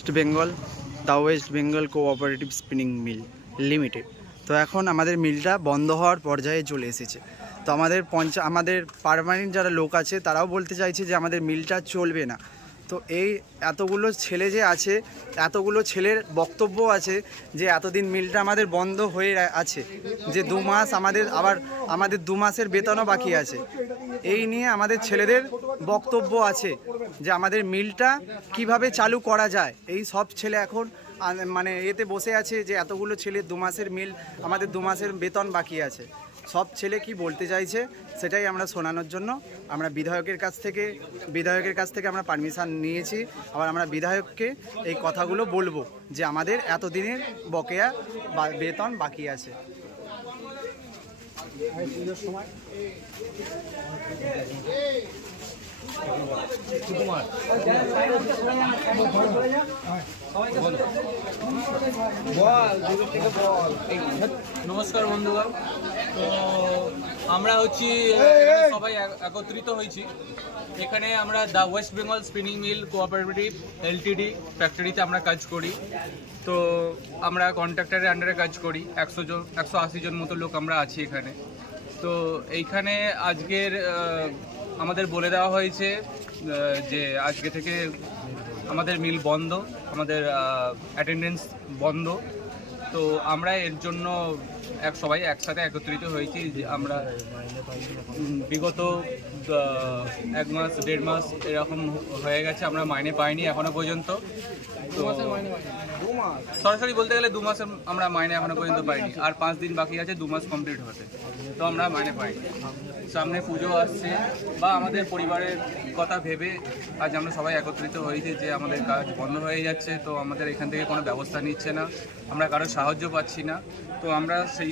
West Bengal the West Bengal cooperative spinning mill limited. তো এখন আমাদের মিলটা বন্ধ হওয়ার পর্যায়ে চলে এসেছে। তো আমাদের পার্মানেন্ট যারা লোক আছে তারাও বলতে চাইছে যে আমাদের মিলটা চলবে না। তো এই এতগুলো ছেলে যে আছে, এতগুলো ছেলের বক্তব্য আছে যে এতদিন মিলটা আমাদের বন্ধ হয়ে আছে, যে 2 মাস আমাদের 2 মাসের বেতনও বাকি আছে। এই নিয়ে আমাদের ছেলেদের বক্তব্য আছে যে আমাদের মিলটা কিভাবে চালু করা যায়। এই সব ছেলে এখন মানে এতে বসে আছে যে এতগুলো ছেলে 2 মাসের মিল, আমাদের 2 মাসের বেতন বাকি আছে। সব ছেলে কি বলতে চাইছে সেটাই আমরা শোনানোর জন্য আমরা বিধায়কের কাছ থেকে আমরা পারমিশন নিয়েছি। আবার আমরা বিধায়ককে এই কথাগুলো বলবো যে আমাদের এতদিনের বকেয়া বেতন বাকি আছে। নমস্কার বন্ধুগণ। তো আমরা সবাই একত্রিত হয়েছি এখানে। আমরা the West Bengal spinning mill cooperative LTD ফ্যাক্টরিতে আমরা কাজ করি। তো আমরা কন্ট্রাক্টরের আন্ডারে কাজ করি। 180 জন মতো লোক আমরা আছি এখানে। তো এইখানে আজকের আমাদের বলে দেওয়া হয়েছে যে আজকে থেকে আমাদের মিল বন্ধ, আমাদের অ্যাটেন্ডেন্স বন্ধ। তো আমরা এর জন্য সবাই একসাথে একত্রিত হয়েছি যে আমরা বিগত 1 মাস 1.5 মাস এরকম হয়ে গেছে, আমরা মাইনে পাইনি এখনো পর্যন্ত। তো সরাসরি বলতে গেলে 2 মাসের আমরা মাইনে এখনো পর্যন্ত পাইনি, আর 5 দিন বাকি আছে 2 মাস কমপ্লিট হতে। তো আমরা মাইনে পাইনি। সামনে পুজো আসছে বা আমাদের পরিবারের কথা ভেবে আজ আমরা সবাই একত্রিত হয়েছি যে আমাদের কাজ বন্ধ হয়ে যাচ্ছে। তো আমাদের এখান থেকে কোনো ব্যবস্থা নিচ্ছে না, আমরা কারো সাহায্য পাচ্ছি না। তো আমরা সেই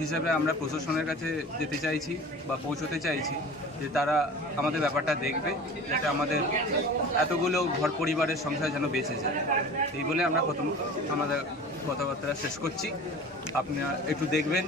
হিসাবে আমরা প্রশাসনের কাছে যেতে চাইছি বা পৌঁছতে চাইছি যে তারা আমাদের ব্যাপারটা দেখবে, যাতে আমাদের এতগুলো ঘর পরিবারের সংসার যেন বেঁচে যায়। এই বলে আমরা আমাদের কথাবার্তা শেষ করছি। আপনারা একটু দেখবেন।